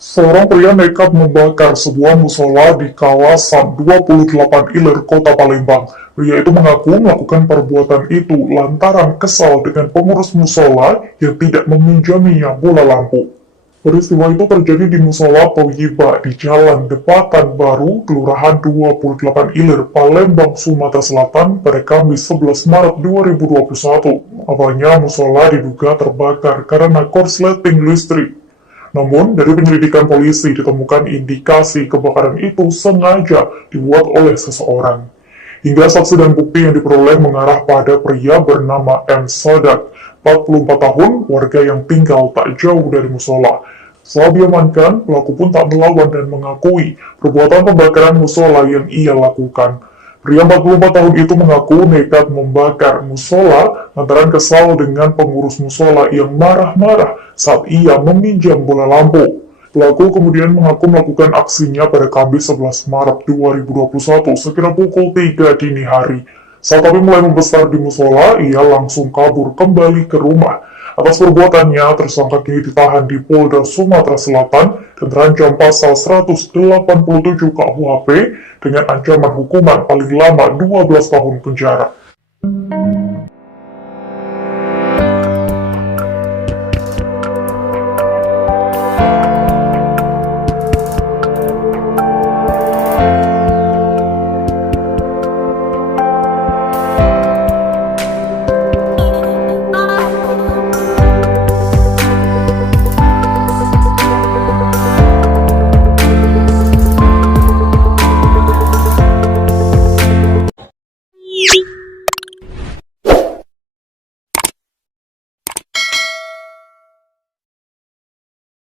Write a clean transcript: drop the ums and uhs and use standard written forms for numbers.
Seorang pria nekat membakar sebuah musola di kawasan 28 Iler, Kota Palembang. Pria itu mengaku melakukan perbuatan itu lantaran kesal dengan pengurus musola yang tidak meminjaminya bola lampu. Peristiwa itu terjadi di musola Toyiba di Jalan Depatan Baru, Kelurahan 28 Iler, Palembang, Sumatera Selatan pada Kamis 11 Maret 2021. Awalnya musola diduga terbakar karena korsleting listrik. Namun, dari penyelidikan polisi ditemukan indikasi kebakaran itu sengaja dibuat oleh seseorang. Hingga saksi dan bukti yang diperoleh mengarah pada pria bernama M. Sadak, 44 tahun, warga yang tinggal tak jauh dari musola. Setelah diamankan, pelaku pun tak melawan dan mengakui perbuatan pembakaran musola yang ia lakukan. Pria 44 tahun itu mengaku nekat membakar musola lantaran kesal dengan pengurus musola yang marah-marah saat ia meminjam bola lampu. Pelaku kemudian mengaku melakukan aksinya pada Kamis 11 Maret 2021 sekira pukul 3 dini hari. Saat api mulai membesar di musola, ia langsung kabur kembali ke rumah. Atas perbuatannya, tersangka kini ditahan di Polda Sumatera Selatan dan terancam pasal 187 KUHP dengan ancaman hukuman paling lama 12 tahun penjara.